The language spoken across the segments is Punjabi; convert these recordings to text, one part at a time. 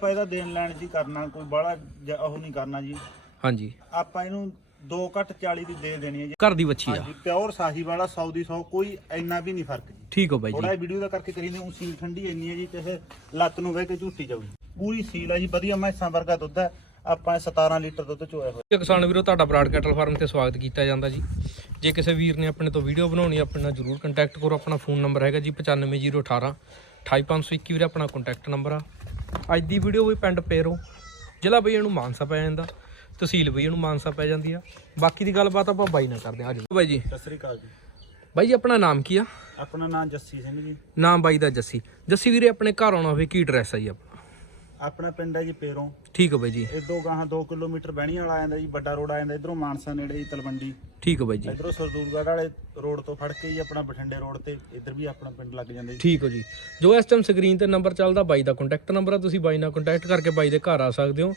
ਆਪਾਂ ਇਹਦਾ ਦੇਣ ਲੈਣ ਜੀ ਕਰਨਾ ਕੋਈ ਬੜਾ ਉਹ ਨਹੀਂ ਕਰਨਾ ਜੀ। ਹਾਂਜੀ। ਆਪਾਂ ਇਹਨੂੰ 2 ਘੱਟ 40 ਦੀ ਦੇ ਦੇਣੀ ਹੈ ਜੀ। ਘਰ ਦੀ ਵੱਛੀ ਆ। ਹਾਂਜੀ ਪਿਓਰ ਸਾਹੀ ਵਾਲਾ 100 ਦੀ 100 ਕੋਈ ਇੰਨਾ ਵੀ ਨਹੀਂ ਫ਼ਰਕ ਜੀ। ਠੀਕ ਹੋ ਬਾਈ ਥੋੜਾ ਜੀ ਵੀਡੀਓ ਦਾ ਕਰਕੇ ਕਰੀਨੇ ਉਹ ਸੀਲ ਠੰਡੀ ਇੰਨੀ ਹੈ ਜੀ ਤੇ ਇਹ ਲੱਤ ਨੂੰ ਵੇ ਕੇ ਝੂਟੀ ਜਾਊਗੀ ਪੂਰੀ ਸੀਲ ਆ ਜੀ ਵਧੀਆ ਮੈਸਾਂ ਵਰਗਾ ਦੁੱਧ ਹੈ। ਆਪਾਂ 17 ਲੀਟਰ ਦੁੱਧ ਚੋਇਆ ਹੋਇਆ। ਕਿਸਾਨ ਵੀਰੋ ਤੁਹਾਡਾ ਬਰਾਡ ਕੈਟਲ ਫਾਰਮ ਤੇ ਸਵਾਗਤ ਕੀਤਾ ਜਾਂਦਾ ਜੀ। ਜੇ ਕਿਸੇ ਵੀਰ ਨੇ ਆਪਣੇ ਤੋਂ ਵੀਡੀਓ ਬਣਾਉਣੀ ਹੈ, ਆਪਣੇ ਨਾਲ ਜਰੂਰ ਕੰਟੈਕਟ ਕਰੋ। ਆਪਣਾ ਫੋਨ ਨੰਬਰ ਹੈਗਾ ਜੀ 95018 28521 ਵੀਰੇ ਆਪਣਾ ਕੰਟੈਕਟ ਨੰਬਰ ਆ। ਅੱਜ ਦੀ ਵੀਡੀਓ ਵੀ ਪਿੰਡ ਪੇਰੋ। ਜ਼ਿਲ੍ਹਾ ਬਈ ਇਹਨੂੰ ਮਾਨਸਾ ਪੈ ਜਾਂਦਾ ਤਹਿਸੀਲ ਬਈ ਇਹਨੂੰ ਮਾਨਸਾ ਪੈ ਜਾਂਦੀ ਆ। ਬਾਕੀ ਦੀ ਗੱਲਬਾਤ ਆਪਾਂ ਬਾਈ ਨਾਲ ਕਰਦੇ ਹਾਂ ਅੱਜ ਬਾਈ ਜੀ। ਸਤਿ ਸ੍ਰੀ ਅਕਾਲ ਜੀ। ਬਾਈ ਜੀ ਆਪਣਾ ਨਾਮ ਕੀ ਆ? ਆਪਣਾ ਨਾਮ ਜੱਸੀ ਸਿੰਘ ਜੀ। ਨਾਮ ਬਾਈ ਦਾ ਜੱਸੀ। ਜੱਸੀ ਵੀਰੇ ਆਪਣੇ ਘਰ ਆਉਣਾ ਹੋਵੇ ਕੀ ਐਡਰੈਸ ਆ ਜੀ ਆਪਣਾ? ਆਪਣਾ ਪਿੰਡ ਹੈ ਜੀ ਪੇਰੋਂ। ਠੀਕ ਹੋ ਬਾਈ ਜੀ। ਇਦੋਂ ਗਾਹਾਂ 2 ਕਿਲੋਮੀਟਰ ਬਹਿਣੀਆਂ ਵਾਲਾ ਆ ਜਾਂਦਾ ਜੀ ਵੱਡਾ ਰੋਡ ਆ ਜਾਂਦਾ ਇਧਰੋਂ ਮਾਨਸਾ ਨੇੜੇ ਜੀ ਤਲਵੰਡੀ। ਠੀਕ ਹੋ ਬਾਈ ਜੀ। ਇਧਰੋਂ ਸਰਦੂਲਗੜ੍ਹ ਵਾਲੇ ਰੋਡ ਤੋਂ ਫੜ ਕੇ ਜੀ ਆਪਣਾ ਬਠਿੰਡੇ ਰੋਡ ਤੇ ਇੱਧਰ ਵੀ ਆਪਣਾ ਪਿੰਡ ਲੱਗ ਜਾਂਦਾ ਜੀ। ਠੀਕ ਹੋ ਜੀ। ਜੋ ਇਸ ਟਾਈਮ ਸਕਰੀਨ ਤੇ ਨੰਬਰ ਚੱਲਦਾ ਬਾਈ ਦਾ ਕੰਟੈਕਟ ਨੰਬਰ ਆ ਤੁਸੀਂ ਬਾਈ ਨਾਲ ਕੰਟੈਕਟ ਕਰਕੇ ਬਾਈ ਦੇ ਘਰ ਆ ਸਕਦੇ ਹੋ।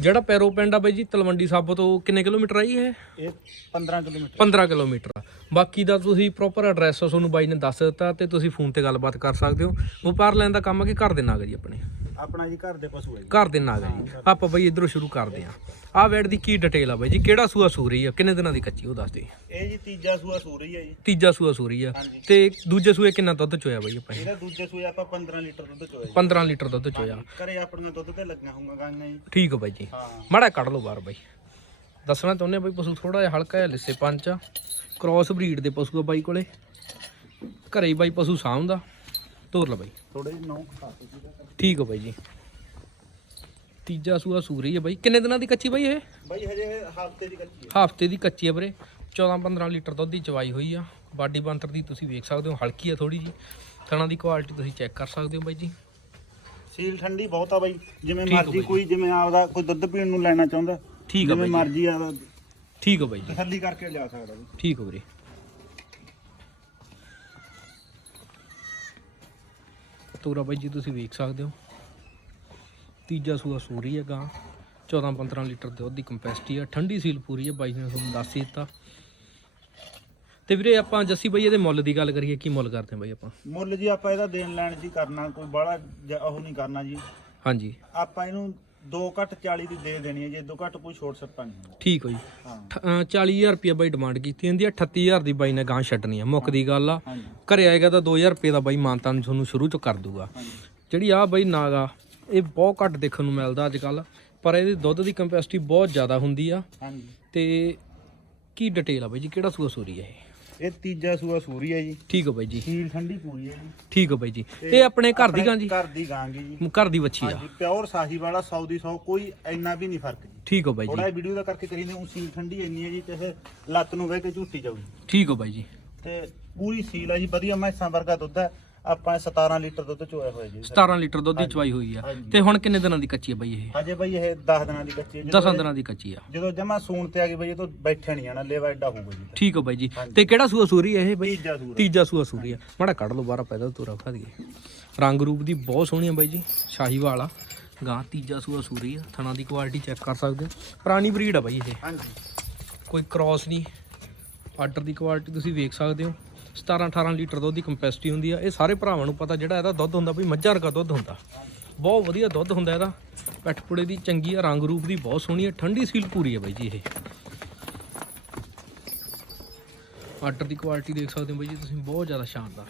ਜਿਹੜਾ ਪੈਰੋ ਪਿੰਡ ਆ ਬਾਈ ਜੀ ਤਲਵੰਡੀ ਸਾਬੋ ਤੋਂ ਕਿੰਨੇ ਕਿਲੋਮੀਟਰ ਆ ਜੀ ਇਹ? ਇਹ 15 ਕਿਲੋਮੀਟਰ। 15 ਕਿਲੋਮੀਟਰ ਆ। ਬਾਕੀ ਦਾ ਤੁਸੀਂ ਪ੍ਰੋਪਰ ਐਡਰੈਸ ਤੁਹਾਨੂੰ ਬਾਈ ਨੇ ਦੱਸ ਦਿੱਤਾ ਤੇ ਤੁਸੀਂ ਫੋਨ ਤੇ ਗੱਲਬਾਤ ਕਰ ਸਕਦੇ ਹੋ। ਵਪਾਰ ਲੈਣ ਦਾ ਕੰਮ ਆ ਕਿ ਘਰ ਦੇ ਨਾਗ ਜੀ ਆਪਣੇ? ਆਪਣਾ ਜੀ ਘਰ ਦੇ ਪਸ਼ੂ ਹੈ ਜੀ। ਘਰ ਦੇ ਨਾਗ ਆ ਜੀ। ਆਪਾਂ ਬਾਈ ਇਧਰੋਂ ਸ਼ੁਰੂ ਕਰਦੇ ਆ ਆ ਵੈੜ ਦੀ ਕੀ ਡਿਟੇਲ ਆ ਬਾਈ ਜੀ? ਕਿਹੜਾ ਸੂਆ ਸੂ ਰਹੀ ਆ? ਕਿੰਨੇ ਦਿਨਾਂ ਦੀ ਕੱਚੀ ਉਹ ਦੱਸ ਦੇ ਇਹ ਜੀ ਤੀਜਾ ਸੂਆ ਸੂ ਰਹੀ ਹੈ ਜੀ। ਤੀਜਾ ਸੂਆ ਸੂ ਰਹੀ ਆ। ਹਾਂਜੀ। ਤੇ ਦੂਜੇ ਸੂਏ ਕਿੰਨਾ ਦੁੱਧ ਚੋਇਆ ਬਾਈ ਆਪਾਂ? ਨੇ? ਇਹਦਾ ਦੂਜੇ ਸੂਏ ਆਪਾਂ 15 ਲੀਟਰ ਦੁੱਧ ਚੋਇਆ ਜੀ। 15 ਲੀਟਰ ਦੁੱਧ ਚੋਇਆ। ਘਰੇ ਆਪਣੀਆਂ ਦੁੱਧ ਤੇ ਲੱਗੀਆਂ ਹੋਊਗਾ ਗਾਈਆਂ ਜੀ। ਠੀਕ ਆ ਬਾਈ ਜੀ। ਹਾਂ। ਮਾੜਾ ਕੱਢ ਲਓ ਬਾਹਰ ਬਾਈ। ਦੱਸਣਾ ਚਾਹੁੰਦੇ ਆ ਬਾਈ ਪਸ਼ੂ ਥੋੜਾ ਜਿਹਾ ਹਲਕਾ ਜਿਹਾ ਲਿੱਸੇ ਪੰਚ ਆ। ਕ੍ਰਾਸ ਬਰੀਡ ਦੇ ਪਸ਼ੂ ਆ ਬਾਈ ਕੋਲੇ। ਘਰੇ ਹੀ ਬਾਈ ਪਸ਼ੂ ਸਾਂਭਦਾ। ਤੋਰ ਲਾ ਬਾਈ। ਥੋੜੇ ਜਿਹੇ ਨੌ ਠੀਕ ਆ ਬਾਈ ਜੀ। ਤੀਜਾ ਸੂਆ ਸੂਰੀ ਆ ਬਾਈ। ਕਿੰਨੇ ਦਿਨਾਂ ਦੀ ਕੱਚੀ ਬਾਈ ਇਹ? ਬਾਈ ਹਜੇ ਹਫ਼ਤੇ ਦੀ ਕੱਚੀ ਹੈ ਹਫ਼ਤੇ ਦੀ ਕੱਚੀ ਆ ਵੀਰੇ। 14-15 ਲੀਟਰ ਦੁੱਧ ਦੀ ਚਵਾਈ ਹੋਈ ਆ। ਬਾਡੀ ਬੰਤਰ ਦੀ ਤੁਸੀਂ ਵੇਖ ਸਕਦੇ ਹੋ ਹਲਕੀ ਆ ਥੋੜੀ ਜੀ ਥਣਾ ਦੀ ਕੁਆਲਿਟੀ ਤੁਸੀਂ ਚੈੱਕ ਕਰ ਸਕਦੇ ਹੋ ਬਾਈ ਜੀ। ਸੀਲ ਠੰਡੀ ਬਹੁਤ ਆ ਬਾਈ। ਜਿਵੇਂ ਮਰਜ਼ੀ। ਕੋਈ ਜਿਵੇਂ ਆਪਦਾ ਕੋਈ ਦੁੱਧ ਪੀਣ ਨੂੰ ਲੈਣਾ ਚਾਹੁੰਦਾ ਠੀਕ ਆ ਜਿਵੇਂ ਬਾਈ ਜੀ। ਮਰਜ਼ੀ ਆ ਠੀਕ ਆ ਬਾਈ ਜੀ। ਤਸੱਲੀ ਕਰਕੇ ਲਿਆ ਸਕਦਾ। ਠੀਕ ਹੋ ਵੀਰੇ। ਤੋਰਾ ਬਾਈ ਜੀ ਤੁਸੀਂ ਵੇਖ ਸਕਦੇ ਹੋ। ਤੀਜਾ ਸੂਆ ਸੂਰੀ ਹੈ ਗਾਂ। 14-15 ਲੀਟਰ ਦੁੱਧ ਦੀ ਕੰਪੈਸਿਟੀ ਆ ਠੰਡੀ ਸੀਲ ਪੂਰੀ ਹੈ ਬਾਈ ਨੇ ਤੁਹਾਨੂੰ ਦੱਸ ਦਿੱਤਾ। ਤੇ ਵੀਰੇ ਆਪਾਂ ਜੱਸੀ ਬਾਈ ਇਹਦੇ ਮੁੱਲ ਦੀ ਗੱਲ ਕਰੀਏ ਕੀ ਮੁੱਲ ਕਰਦੇ ਬਾਈ ਆਪਾਂ? ਮੁੱਲ ਜੀ ਆਪਾਂ ਇਹਦਾ ਦੇਣ ਲੈਣ ਜੀ ਕਰਨਾ ਕੋਈ ਬੜਾ ਉਹ ਨਹੀਂ ਕਰਨਾ ਜੀ। ਹਾਂਜੀ। ਆਪਾਂ ਇਹਨੂੰ 2 ਘੱਟ 40 ਦੀ ਦੇ ਦੇਣੀ ਹੈ ਜੇ ਦੋ ਘੱਟ ਕੋਈ ਛੋਟ ਸੱਪਾ ਨਹੀਂ ਹੁੰਦਾ। ਠੀਕ ਹੋ ਜੀ ਹਾਂ। ਠ- ਅਹ 40000 ਰੁਪਏ ਬਾਈ ਡਿਮਾਂਡ ਕੀਤੀ ਹੁੰਦੀ ਆ 38000 ਦੀ ਬਾਈ ਨੇ ਗਾਂ ਛੱਡਣੀ ਆ ਮੁੱਕ ਦੀ ਗੱਲ ਆ ਹਾਂਜੀ। ਘਰੇ ਆਏਗਾ ਤਾਂ 2000 ਰੁਪਏ ਦਾ ਬਾਈ ਮਾਨਤਾਨ ਤੁਹਾਨੂੰ ਸ਼ੁਰੂ ਚ ਕਰ ਦੂਗਾ। ਹਾਂਜੀ। ਜਿਹੜੀ ਆ ਬਈ ਨਾਗਾ ਇਹ ਬਹੁਤ ਘੱਟ ਦੇਖਣ ਨੂੰ ਮਿਲਦਾ ਅੱਜ ਕੱਲ ਪਰ ਇਹਦੀ ਦੁੱਧ ਦੀ ਕੰਪੈਸਿਟੀ ਬਹੁਤ ਜ਼ਿਆਦਾ ਹੁੰਦੀ ਆ। ਹਾਂਜੀ। ਤੇ ਕੀ ਡਿਟੇਲ ਆ ਬਾਈ ਜੀ? ਕਿਹੜਾ ਸੂਆ ਸੂਰੀ ਹੈ ਇਹ? ਇਹ ਤੀਜਾ ਸੂਆ ਸੂਰੀ ਹੈ ਜੀ। ਠੀਕ ਹੋ ਬਾਈ ਜੀ। ਸੀਲ ਠੰਡੀ ਪੂਰੀ ਹੈ ਜੀ। ਠੀਕ ਹੋ ਬਾਈ ਜੀ। ਇਹ ਆਪਣੇ ਘਰ ਦੀ ਗਾਂ ਜੀ? ਘਰ ਦੀ ਗਾਂ ਗੀ ਜੀ ਘਰ ਦੀ ਵੱਛੀ ਆ। ਹਾਂਜੀ ਪਿਓਰ ਸਾਹੀ ਵਾਲਾ 100 ਦੀ 100 ਕੋਈ ਇੰਨਾ ਵੀ ਨਹੀਂ ਫ਼ਰਕ ਜੀ। ਠੀਕ ਹੋ ਬਾਈ ਥੋੜਾ ਜੀ ਵੀਡੀਓ ਦਾ ਕਰਕੇ ਕਰੀਨੇ ਉਹ ਸੀਲ ਠੰਡੀ ਇੰਨੀ ਹੈ ਜੀ ਤੇ ਇਹ ਲੱਤ ਨੂੰ ਵੇ ਕੇ ਝੂਟੀ ਜਾਊਗੀ। ਠੀਕ ਹੋ ਬਾਈ ਜੀ। ਤੇ ਪੂਰੀ ਸੀਲ ਆ ਜੀ ਵਧੀਆ ਮੈਸਾਂ ਵਰਗਾ ਦੁੱਧ ਹੈ। ਆਪਾਂ 17 ਲੀਟਰ ਦੁੱਧ ਚੋਇਆ ਹੋਇਆ ਜੀ। 17 ਲੀਟਰ ਦੁੱਧ ਦੀ ਚਵਾਈ ਹੋਈ ਆ। ਤੇ ਹੁਣ ਕਿੰਨੇ ਦਿਨਾਂ ਦੀ ਕੱਚੀ ਆ ਬਾਈ ਇਹ? ਹਜੇ ਬਈ ਇਹ 10 ਦਿਨਾਂ ਦੀ ਕੱਚੀ ਹੈ 10 ਦਿਨਾਂ ਦੀ ਕੱਚੀ ਆ। ਜਦੋਂ ਜਮਾ ਸੂਣ ਤੇ ਆ ਗਈ ਬਈ ਇਹ ਤੋਂ ਬੈਠੇ ਨਹੀਂ ਆਣਾ ਲੇਵਾ ਐਡਾ ਹੋਊਗਾ ਜੀ। ਠੀਕ ਹੋ ਬਾਈ ਜੀ। ਤੇ ਕਿਹੜਾ ਸੂਆ ਸੂਰੀ ਹੈ ਇਹ ਬਾਈ? ਤੀਜਾ ਸੂਆ। ਸੂਰੀ ਆ। ਮਾੜਾ ਕੱਢ ਲਓ ਬਾਹਰ ਪੈਦਾ ਤੋਰਾ ਖਾ ਦਈਏ ਰੰਗ ਰੂਪ ਦੀ ਬਹੁਤ ਸੋਹਣੀ ਆ ਬਾਈ ਜੀ ਸ਼ਾਹੀਵਾਲ ਆ। ਗਾਂ ਤੀਜਾ ਸੂਆ ਸੂਰੀ ਆ। ਥਣਾ ਦੀ ਕੁਆਲਿਟੀ ਚੈੱਕ ਕਰ ਸਕਦੇ ਹੋ। ਪੁਰਾਣੀ ਬਰੀਡ ਆ ਬਾਈ ਇਹ। ਹਾਂਜੀ। ਕੋਈ ਕ੍ਰਾਸ ਨਹੀਂ। ਆਰਡਰ ਦੀ ਕੁਆਲਿਟੀ ਤੁਸੀਂ ਵੇਖ ਸਕਦੇ ਹੋ। 17 18 ਲੀਟਰ ਦੁੱਧ ਦੀ ਕੰਪੈਸਿਟੀ ਹੁੰਦੀ ਆ। ਇਹ ਸਾਰੇ ਭਰਾਵਾਂ ਨੂੰ ਪਤਾ ਜਿਹੜਾ ਇਹਦਾ ਦੁੱਧ ਹੁੰਦਾ ਬਈ ਮੱਝਾਂ ਵਰਗਾ ਦੁੱਧ ਹੁੰਦਾ। ਬਹੁਤ ਵਧੀਆ ਦੁੱਧ ਹੁੰਦਾ ਇਹਦਾ। ਪੈਠਪੁੜੇ ਦੀ ਚੰਗੀ ਆ ਰੰਗ ਰੂਪ ਦੀ ਬਹੁਤ ਸੋਹਣੀ ਆ ਠੰਡੀ ਸੀਲ ਪੂਰੀ ਆ ਬਾਈ ਜੀ ਇਹ। ਆਰਡਰ ਦੀ ਕੁਆਲਿਟੀ ਦੇਖ ਸਕਦੇ ਹੋ ਬਾਈ ਜੀ ਤੁਸੀਂ ਬਹੁਤ ਜ਼ਿਆਦਾ ਸ਼ਾਨਦਾਰ।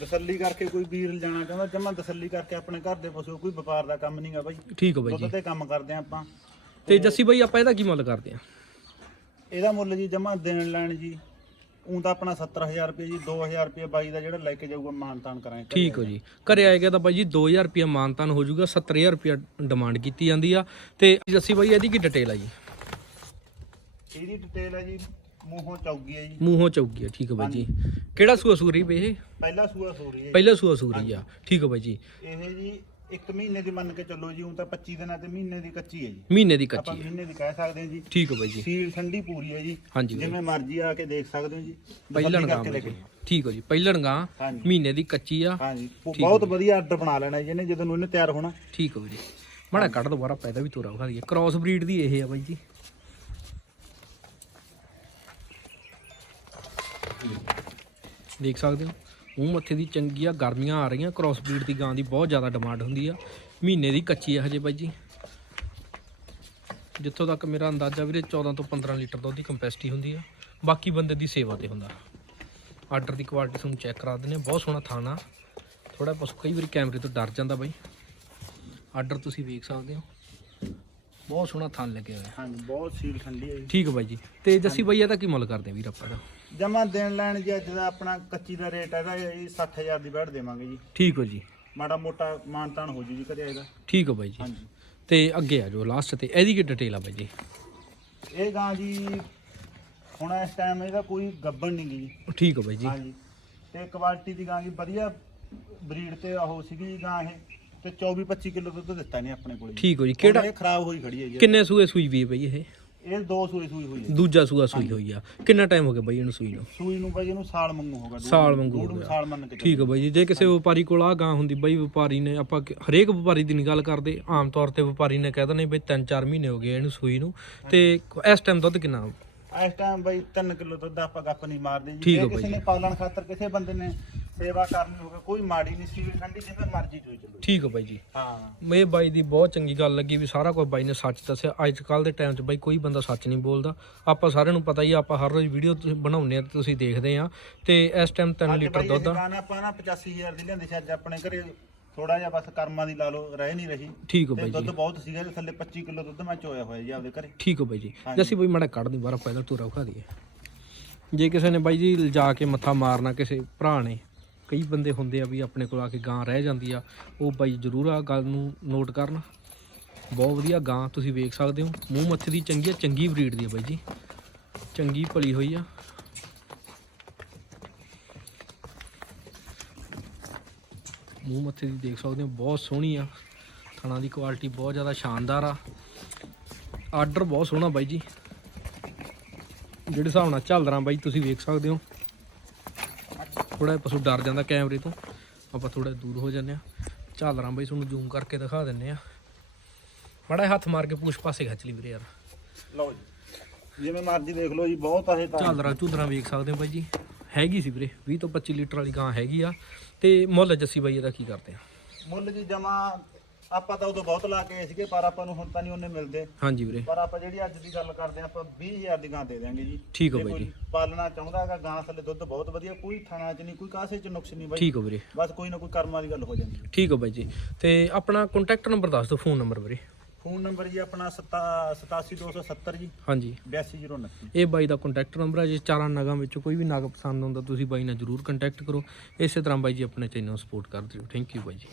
ਤਸੱਲੀ ਕਰਕੇ ਕੋਈ ਵੀਰ ਜਾਣਾ ਚਾਹੁੰਦਾ ਜਮਾ ਤਸੱਲੀ ਕਰਕੇ ਆਪਣੇ ਘਰ ਦੇ ਪਸ਼ੂ ਕੋਈ ਵਪਾਰ ਦਾ ਕੰਮ ਨਹੀਂਗਾ ਬਾਈ। ਠੀਕ ਹੋ ਬਾਈ ਜੀ। ਦੁੱਧ ਤੇ ਕੰਮ ਕਰਦੇ ਆ ਆਪਾਂ। ਤੇ ਜੱਸੀ ਬਾਈ ਆਪਾਂ ਇਹਦਾ ਕੀ ਮੁੱਲ ਕਰਦੇ ਆ? ਇਹਦਾ ਮੁੱਲ ਜੀ ਜਮਾ ਦੇਣ ਲੈਣ ਜੀ ਉਂ ਤਾਂ ਆਪਣਾ 70000 ਰੁਪਏ ਜੀ 2000 ਰੁਪਏ ਬਾਈ ਦਾ ਜਿਹੜਾ ਲੈ ਕੇ ਜਾਊਗਾ ਮਾਨਤਾਨ ਕਰਾਂਗੇ। ਠੀਕ ਹੋ ਜੀ। ਘਰੇ ਆਏਗਾ ਤਾਂ ਬਾਈ ਜੀ 2000 ਰੁਪਿਆ ਮਾਨਤਾਨ ਹੋ ਜਾਊਗਾ 70000 ਰੁਪਿਆ ਡਿਮਾਂਡ ਕੀਤੀ ਜਾਂਦੀ ਆ। ਤੇ ਜੱਸੀ ਬਾਈ ਇਹਦੀ ਕੀ ਡਿਟੇਲ ਆ ਜੀ? ਇਹਦੀ ਡਿਟੇਲ ਹੈ ਜੀ ਮੂੰਹੋਂ ਚੌਗੀ ਹੈ ਜੀ। ਮੂੰਹੋਂ ਚੌਗੀ ਆ ਠੀਕ ਹੈ ਬਾਈ ਜੀ। ਕਿਹੜਾ ਸੂਆ ਸੂਰੀ ਬਈ ਇਹ? ਪਹਿਲਾ ਸੂਆ ਸੂਰੀ ਹੈ ਪਹਿਲਾ ਸੂਆ ਸੂਰੀ ਆ। ਠੀਕ ਹੈ ਬਾਈ ਜੀ। ਇਹ ਜੀ ਇੱਕ ਮਹੀਨੇ ਦੀ ਮੰਨ ਕੇ ਚੱਲੋ ਜੀ ਉਂ ਤਾਂ 25 ਦਿਨਾਂ ਤੇ ਮਹੀਨੇ ਦੀ ਕੱਚੀ ਹੈ ਜੀ। ਮਹੀਨੇ ਦੀ ਆਪਾਂ ਕੱਚੀ ਆ ਮਹੀਨੇ ਦੀ ਕਹਿ ਸਕਦੇ ਹਾਂ ਜੀ। ਠੀਕ ਹੈ ਬਾਈ ਜੀ। ਸੀਲ ਠੰਡੀ ਪੂਰੀ ਹੈ ਜੀ। ਬਾਈ ਜਿਵੇਂ ਮਰਜ਼ੀ ਆ ਕੇ ਦੇਖ ਸਕਦੇ ਹੋ ਜੀ। ਪਹਿਲਣ ਗਾਂ ਬਾਈ ਜੀ। ਠੀਕ ਹੋ ਜੀ ਪਹਿਲਣ ਗਾਂ ਹਾਂਜੀ। ਮਹੀਨੇ ਦੀ ਕੱਚੀ ਆ। ਹਾਂਜੀ। ਹੈ ਬਹੁਤ ਵਧੀਆ ਆਰਡਰ ਬਣਾ ਲੈਣਾ ਜੀ ਇਹਨੇ ਜਦੋਂ ਨੂੰ ਇਹਨੇ ਤਿਆਰ ਹੋਣਾ। ਠੀਕ ਹੋ ਜੀ। ਮਾੜਾ ਕੱਢ ਦੋ ਬਾਰਾ ਪੈਦਾ ਵੀ ਤੋਰਾ ਵਿਖਾ ਦਈਏ। ਕ੍ਰਾਸ ਬਰੀਡ ਦੀ ਇਹ ਆ ਬਾਈ ਜੀ। ਦੇਖ ਸਕਦੇ ਹੋ? ਮੂੰਹ ਮੱਥੇ ਦੀ ਚੰਗੀ ਆ ਗਰਮੀਆਂ ਆ ਰਹੀਆਂ ਕ੍ਰਾਸ ਬਰੀਡ ਦੀ ਗਾਂ ਦੀ ਬਹੁਤ ਜ਼ਿਆਦਾ ਡਿਮਾਂਡ ਹੁੰਦੀ ਆ। ਮਹੀਨੇ ਦੀ ਕੱਚੀ ਹੈ ਹਜੇ ਬਾਈ ਜੀ। ਜਿੱਥੋਂ ਤੱਕ ਮੇਰਾ ਅੰਦਾਜ਼ਾ ਵੀਰੇ 14 ਤੋਂ 15 ਲੀਟਰ ਦੁੱਧ ਦੀ ਕੰਪੈਸਿਟੀ ਹੁੰਦੀ ਆ। ਬਾਕੀ ਬੰਦੇ ਦੀ ਸੇਵਾ ਤੇ ਹੁੰਦਾ। ਆਰਡਰ ਦੀ ਕੁਆਲਿਟੀ ਤੁਹਾਨੂੰ ਚੈੱਕ ਕਰਾ ਦਿੰਦੇ ਹਾਂ ਬਹੁਤ ਸੋਹਣਾ ਥਾਣਾ। ਥੋੜਾ ਪਸ਼ੂ ਕਈ ਵਾਰੀ ਕੈਮਰੇ ਤੋਂ ਡਰ ਜਾਂਦਾ ਬਾਈ। ਆਰਡਰ ਤੁਸੀਂ ਵੇਖ ਸਕਦੇ ਹੋ। ਬਹੁਤ ਸੋਹਣਾ ਥਾਨ ਲੱਗਿਆ ਹੋਇਆ। ਹਾਂਜੀ ਬਹੁਤ ਸੀਲ ਠੰਡੀ ਹੈ ਠੀਕ ਹੈ ਬਾਈ ਜੀ। ਤੇ ਜੱਸੀ ਬਾਈ ਇਹਦਾ ਕੀ ਮੁੱਲ ਕਰਦੇ ਆ ਵੀਰ ਆਪਾਂ ਦਾ? ਜਮਾ ਦੇਣ ਲੈਣ ਜੀ ਅੱਜ ਦਾ ਆਪਣਾ ਕੱਚੀ ਦਾ ਰੇਟ ਹੈਗਾ ਜੀ 60000 ਦੀ ਬੈਠ ਦੇਵਾਂਗੇ ਜੀ। ਠੀਕ ਹੈ ਜੀ। ਮਾੜਾ ਮੋਟਾ ਮਾਨਤਾਨ ਹੋ ਜੂ ਜੀ ਕਰਿਆ ਇਹਦਾ। ਠੀਕ ਹੈ ਬਾਈ ਜੀ। ਹਾਂਜੀ। ਤੇ ਅੱਗੇ ਆ ਜੋ ਲਾਸਟ ਤੇ ਇਹਦੀ ਕੀ ਡਿਟੇਲ ਆ ਬਾਈ ਜੀ? ਇਹ ਗਾਂ ਜੀ ਹੁਣ ਇਸ ਟਾਈਮ ਇਹਦਾ ਕੋਈ ਗੱਬਣ ਨਹੀਂ ਗੀ ਜੀ। ਠੀਕ ਹੈ ਬਾਈ ਜੀ। ਹਾਂਜੀ। ਤੇ ਕੁਆਲਿਟੀ ਦੀ ਗਾਂ ਜੀ ਵਧੀਆ ਬਰੀਡ ਤੇ ਉਹ ਸੀਗੀ ਗਾਂ ਇਹ ਤੇ 24 25 ਕਿਲੋ ਦੁੱਧ ਦਿੱਤਾ ਨੇ ਆਪਣੇ ਕੋਲ ਠੀਕ ਹੋ ਜੀ ਕਿਹੜਾ ਕਿਹੜਾ ਇਹ ਖਰਾਬ ਹੋਈ ਖੜੀ ਹੈ ਜੀ। ਕਿੰਨੇ ਸੂਏ ਸੂਈ ਵੀ ਹੈ ਬਾਈ ਇਹ? ਇਹ ਦੋ ਸੂਈ ਸੂਈ ਹੋਈ ਹੈ। ਦੂਜਾ ਸੂਆ ਸੂਈ ਹੋਈ ਆ। ਕਿੰਨਾ ਟਾਈਮ ਹੋ ਗਿਆ ਬਾਈ ਇਹਨੂੰ ਸੂਈ ਨੂੰ? ਸੂਈ ਨੂੰ ਬਾਈ ਇਹਨੂੰ ਸਾਲ ਮੰਗੂ ਹੋਗਾ ਸਾਲ ਵਾਂਗੂ ਹੋ ਗਿਆ। ਸਾਲ ਮੰਨ ਕੇ ਠੀਕ ਹੈ ਬਾਈ ਜੀ ਜੇ ਕਿਸੇ ਵਪਾਰੀ ਕੋਲ ਆ ਗਾਂ ਹੁੰਦੀ ਬਾਈ ਵਪਾਰੀ ਨੇ ਆਪਾਂ ਕਿ- ਹਰੇਕ ਵਪਾਰੀ ਦੀ ਨਹੀਂ ਗੱਲ ਕਰਦੇ ਆਮ ਤੌਰ ਤੇ ਵਪਾਰੀ ਨੇ ਕਹਿ ਦਿੰਦੇ ਬਈ 3-4 ਮਹੀਨੇ ਹੋ ਗਏ ਇਹਨੂੰ ਸੂਈ ਨੂੰ। ਤੇ ਇਸ ਟਾਈਮ ਦੁੱਧ ਕਿੰਨਾ? ਇਸ ਟਾਈਮ ਬਾਈ 3 ਕਿਲੋ ਦੁੱਧ ਆਪਾਂ ਗੱਪ ਨਹੀਂ ਮਾਰਦੇ ਜੀ। ਠੀਕ ਜੇ ਕਿਸੇ ਬਾਈ ਨੇ ਪਾਲਣ ਖਾਤਰ ਕਿਸੇ ਬੰਦੇ ਨੇ ਸੇਵਾ ਕਰਨੀ ਹੋਵੇ ਕੋਈ ਮਾੜੀ ਨਹੀਂ ਸੀ ਠੰਡੀ ਜਿਵੇਂ ਮਰਜ਼ੀ ਚੋਈ ਚੱਲੋ। ਠੀਕ ਹੈ ਬਾਈ ਜੀ। ਹਾਂ। ਇਹ ਬਾਈ ਦੀ ਬਹੁਤ ਚੰਗੀ ਗੱਲ ਲੱਗੀ ਵੀ ਸਾਰਾ ਕੁਝ ਬਾਈ ਨੇ ਸੱਚ ਦੱਸਿਆ। ਅੱਜ ਕੱਲ ਦੇ ਟਾਈਮ 'ਚ ਬਾਈ ਕੋਈ ਬੰਦਾ ਸੱਚ ਨਹੀਂ ਬੋਲਦਾ। ਆਪਾਂ ਸਾਰਿਆਂ ਨੂੰ ਪਤਾ ਹੀ ਆ ਆਪਾਂ ਹਰ ਰੋਜ਼ ਵੀਡੀਓ ਬਣਾਉਂਦੇ ਆ ਤੇ ਤੁਸੀਂ ਦੇਖਦੇ ਆ। ਤੇ ਇਸ ਟਾਈਮ 3 ਲੀਟਰ ਦੁੱਧ ਆ। ਦੁਕਾਨ ਆਪਾਂ ਨਾ 85000 ਦੀ ਲਿਆਂਦੀ ਸੀ ਅੱਜ ਆਪਣੇ ਘਰੇ ਥੋੜਾ ਜਿਹਾ ਬਸ ਕਰਮਾਂ ਦੀ ਲਾ ਲਓ ਰਹਿ ਨਹੀਂ ਰਹੀ। ਠੀਕ ਹੈ ਤੇ ਬਾਈ ਦੁੱਧ ਜੀ। ਬਹੁਤ ਸੀਗਾ ਇਹਦੇ ਥੱਲੇ 25 ਕਿਲੋ ਦੁੱਧ ਮੈਂ ਚੋਇਆ ਹੋਇਆ ਜੀ ਆਪਦੇ ਘਰੇ। ਠੀਕ ਹੈ ਬਾਈ ਜੀ। ਹਾਂਜੀ। ਜੱਸੀ ਬਾਈ ਮਾੜਾ ਕੱਢ ਦੀ ਬਾਹਰ ਪੈਦਲ ਤੁਰਾ ਵਿਖਾ ਦਈਏ। ਜੇ ਕਿਸੇ ਨੇ ਬਾਈ ਜੀ ਲਿਜਾ ਕੇ ਮੱਥਾ ਮਾਰਨਾ ਕਿਸੇ ਭਰਾ ਨੇ ਕਈ ਬੰਦੇ ਹੁੰਦੇ ਆ ਵੀ ਆਪਣੇ ਕੋਲ ਆ ਕੇ ਗਾਂ ਰਹਿ ਜਾਂਦੀ ਆ। ਉਹ ਬਾਈ ਜ਼ਰੂਰ ਆ ਗੱਲ ਨੂੰ ਨੋਟ ਕਰਨ। ਬਹੁਤ ਵਧੀਆ ਗਾਂ ਤੁਸੀਂ ਵੇਖ ਸਕਦੇ ਹੋ। ਮੂੰਹ ਮੱਥੇ ਦੀ ਚੰਗੀ ਆ, ਚੰਗੀ ਬਰੀਡ ਦੀ ਆ ਬਾਈ ਜੀ। ਚੰਗੀ ਭਲੀ ਹੋਈ ਆ। ਮੂੰਹ ਮੱਥੇ ਦੀ ਦੇਖ ਸਕਦੇ ਹੋ, ਬਹੁਤ ਸੋਹਣੀ ਆ। ਥਣਾ ਦੀ ਕੁਆਲਿਟੀ ਬਹੁਤ ਜ਼ਿਆਦਾ ਸ਼ਾਨਦਾਰ ਆ। ਆਰਡਰ ਬਹੁਤ ਸੋਹਣਾ ਬਾਈ ਜੀ। ਜਿਹੜੇ ਹਿਸਾਬ ਨਾਲ ਝੱਲਦਾਂ ਬਾਈ, ਤੁਸੀਂ ਵੇਖ ਸਕਦੇ ਹੋ। ਥੋੜਾ ਪਸ਼ੂ ਡਰ ਜਾਂਦਾ ਕੈਮਰੇ ਤੋਂ। ਆਪਾਂ ਥੋੜਾ ਦੂਰ ਹੋ ਜਾਂਦੇ ਆ ਝੱਲਦਾਂ ਬਾਈ ਤੁਹਾਨੂੰ ਜ਼ੂਮ ਕਰਕੇ ਦਿਖਾ ਦਿੰਨੇ ਆ ਮਾੜਾ ਹੱਥ ਮਾਰ ਕੇ ਪੂਛ ਪਾਸੇ ਖਿੱਚ ਲਈ ਵੀਰੇ ਯਾਰ। ਲਓ ਜੀ। ਜਿਵੇਂ ਮਰਜ਼ੀ ਦੇਖ ਲਓ ਜੀ ਬਹੁਤ ਆ ਇਹ ਤਾਂ। ਝਾਲਰਾਂ ਝੂਲਰਾਂ ਵੇਖ ਸਕਦੇ ਹੋ ਬਾਈ ਜੀ। ਹੈਗੀ ਸੀ ਵੀਰੇ 20 ਤੋਂ 25 ਲੀਟਰ ਵਾਲੀ ਗਾਂ ਹੈਗੀ ਆ। ਤੇ ਮੁੱਲ ਜੱਸੀ ਬਾਈ ਇਹਦਾ ਕੀ ਕਰਦੇ ਆ? ਮੁੱਲ ਜੀ ਜਮਾ ਆਪਾਂ ਤਾਂ ਉਦੋਂ ਬਹੁਤ ਲਾ ਕੇ ਆਏ ਸੀਗੇ ਪਰ ਆਪਾਂ ਨੂੰ ਹੁਣ ਤਾਂ ਨਹੀਂ ਉਹਨੇ ਮਿਲਦੇ। ਹਾਂਜੀ ਵੀਰੇ। ਪਰ ਆਪਾਂ ਜਿਹੜੀ ਅੱਜ ਦੀ ਗੱਲ ਕਰਦੇ ਹਾਂ ਆਪਾਂ 20000 ਦੀ ਗਾਂ ਦੇ ਦਿਆਂਗੇ ਜੀ। ਠੀਕ ਆ ਜੇ ਬਾਈ ਕੋਈ ਜੀ। ਪਾਲਣਾ ਚਾਹੁੰਦਾ ਹੈਗਾ ਗਾਂ ਥੱਲੇ ਦੁੱਧ ਬਹੁਤ ਵਧੀਆ ਕੋਈ ਥਾਣਾ ਚ ਨਹੀਂ ਕੋਈ ਕਾਸੇ ਚ ਨੁਕਸ ਨਹੀਂ ਬਾਈ। ਠੀਕ ਹੋ ਵੀਰੇ। ਬਸ ਕੋਈ ਨਾ ਕੋਈ ਕਰਮਾਂ ਦੀ ਗੱਲ ਹੋ ਜਾਂਦੀ ਹੈ। ਠੀਕ ਹੋ ਬਾਈ ਜੀ। ਤੇ ਆਪਣਾ ਕੰਟੈਕਟ ਨੰਬਰ ਦੱਸ ਦਿਓ ਫੋਨ ਨੰਬਰ ਵੀਰੇ। ਫੋਨ ਨੰਬਰ ਜੀ ਆਪਣਾ 87270 ਜੀ ਹਾਂਜੀ। 8229 ਇਹ ਬਾਈ ਦਾ ਕੰਟੈਕਟ ਨੰਬਰ ਹੈ ਜੇ ਚਾਰਾਂ ਨਗਾਂ ਵਿੱਚੋਂ ਕੋਈ ਵੀ ਨਗ ਪਸੰਦ ਆਉਂਦਾ ਤੁਸੀਂ ਬਾਈ ਨਾਲ ਜਰੂਰ ਕੰਟੈਕਟ ਕਰੋ। ਇਸੇ ਤਰ੍ਹਾਂ ਬਾਈ ਜੀ ਆਪਣੇ ਚੈਨਲ ਨੂੰ ਸਪੋਰਟ ਕਰਦੇ ਰਹੋ ਥੈਂਕ ਯੂ ਬਾਈ ਜੀ।